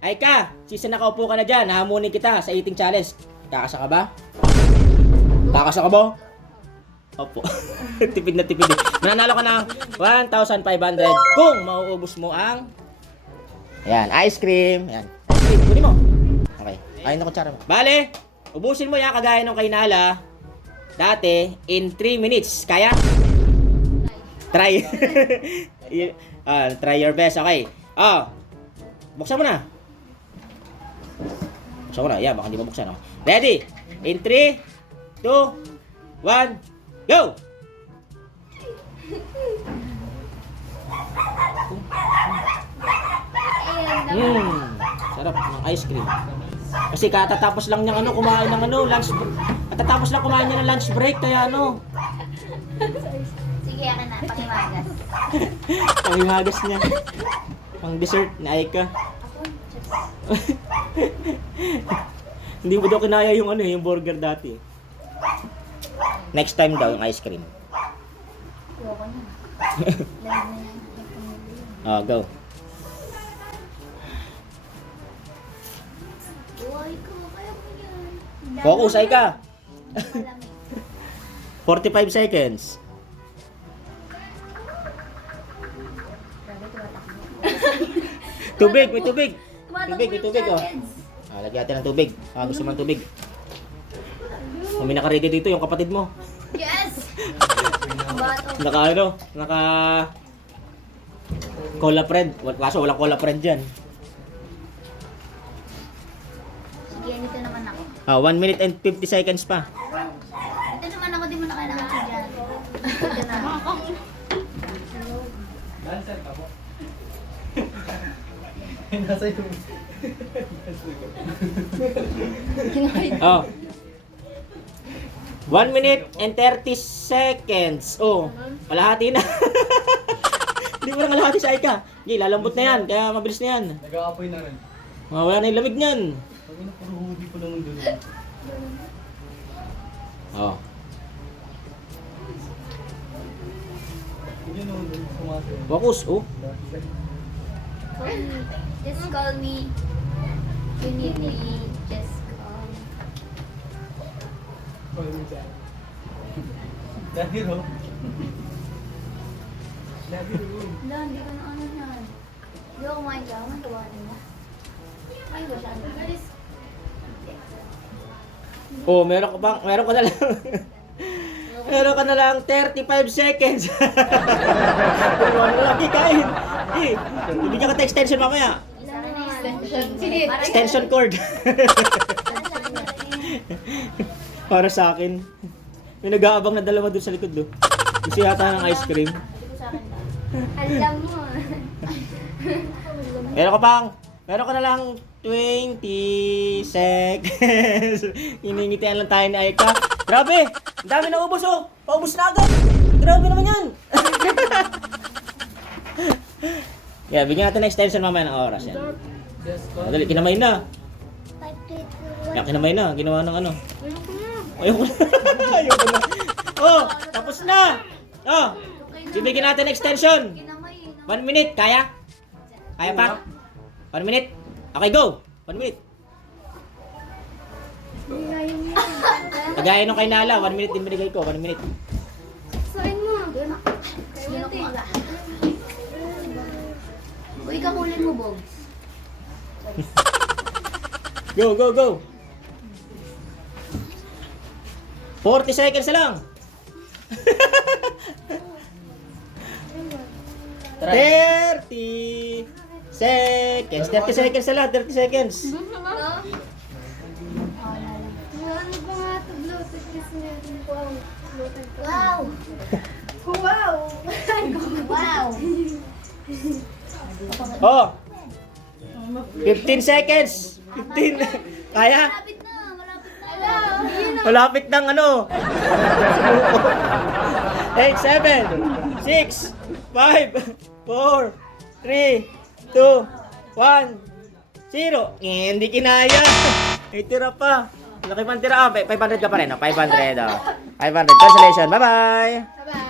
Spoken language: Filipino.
Aika, since nakaupo ka na dyan, hahamunin kita sa eating challenge. Kakasa ka ba? Kakasa ka ba? Opo. Tipid na tipid. Mananalo ka ng 1,500 kung mauubos mo ang ayan, ice cream. Ayan, ice cream. Kunin mo. Okay. Ayun na kutsara mo. Bale, ubusin mo yan kagaya nung kay Nala dati in 3 minutes. Kaya? Try. Try your best. Okay. Buksan mo na. Buksan mo na. Yan, baka hindi mabuksan. Oh. Ready? In 3, 2, 1, go! Sarap ng ice cream. Kasi katatapos lang niyang kumain ng lunch break. Katatapos lang kumain niya ng lunch break, kaya Sige, akin na, pangimagas. Pangimagas niya. Pang dessert na Aika. Hindi mo daw kinaya yung yung burger dati. Next time daw yung ice cream. Ayoko na. Live na yan. Go. Buhay ko, kaya mo yan. Focus, Aika. Malamig. 45 seconds. Grabe, tumatakbo. Tubig, may tubig. Tumatakbo Tubig, may yung tubig, oh. challenge. Lagyan natin ng tubig. Gusto mo ng tubig. May naka-ready dito yung kapatid mo. Yes! Naka cola friend. Kaso walang cola friend dyan. Sige, dito naman ako. 1 minute and 50 seconds pa. Dito naman ako, di mo na kailangan ko dyan. Dito na. Dancer ka po. Nasa yung... 1 minute and 30 seconds. Kalahati na. Hindi mo na kalahati sa Aika. Hindi, lalambot na yan. Kaya mabilis na yan. Nag-aapoy na rin. Wala na yung lamig niyan. Sabi na, puro hoodie ko lang doon. Hindi naman doon, pumasok. Focus. Just call me. You need me. Just call. Dahil ho. Dahil ho. Wala, hindi ko na ano yan. Hindi ako kumain ka. Ang tawanin mo. Ay, ba siya? Meron ka na lang. Meron ka na lang 35 seconds. Lagi kain. Ibigyan ka extension mamaya. Extension cord. Para sa akin. May nag-aabang na dalawa doon sa likod do. Gusto yata ng ice cream. Alam mo. Meron ka na lang 20 seconds. Iningitian lang tayo ni Aika. Grabe! Ang dami na ubos Paubos na agad. Grabe naman yan. Bigyan natin ng extension mamaya ng oras yan. Dali, kinamay na. Kinamay na. Ginawa ng Ayoko na. Ayoko na. Tapos na. Bibigyan natin ng extension. 1 minute. Kaya? Kaya pa? 1 minute? Okay, go! 1 minute. Kagaya nung kay Nala, 1 minute din binigay ko. 1 minute. Sain mo. Sino ko aga? Uy, kakulin mo, Bogs. Go, go, go! 40 seconds na lang. 30 seconds. 30 seconds na lang. 30 seconds. Wow! Wow! Wow! 15 seconds. 15. Kaya? Malapit na. Malapit ng 8, 7, 6, 5, 4, 3, 2, 1, 0. Hindi kinaya. May tira pa. Laki pang tira. 500 ka pa rin. 500. 500. Cancellation. Bye-bye. Bye-bye.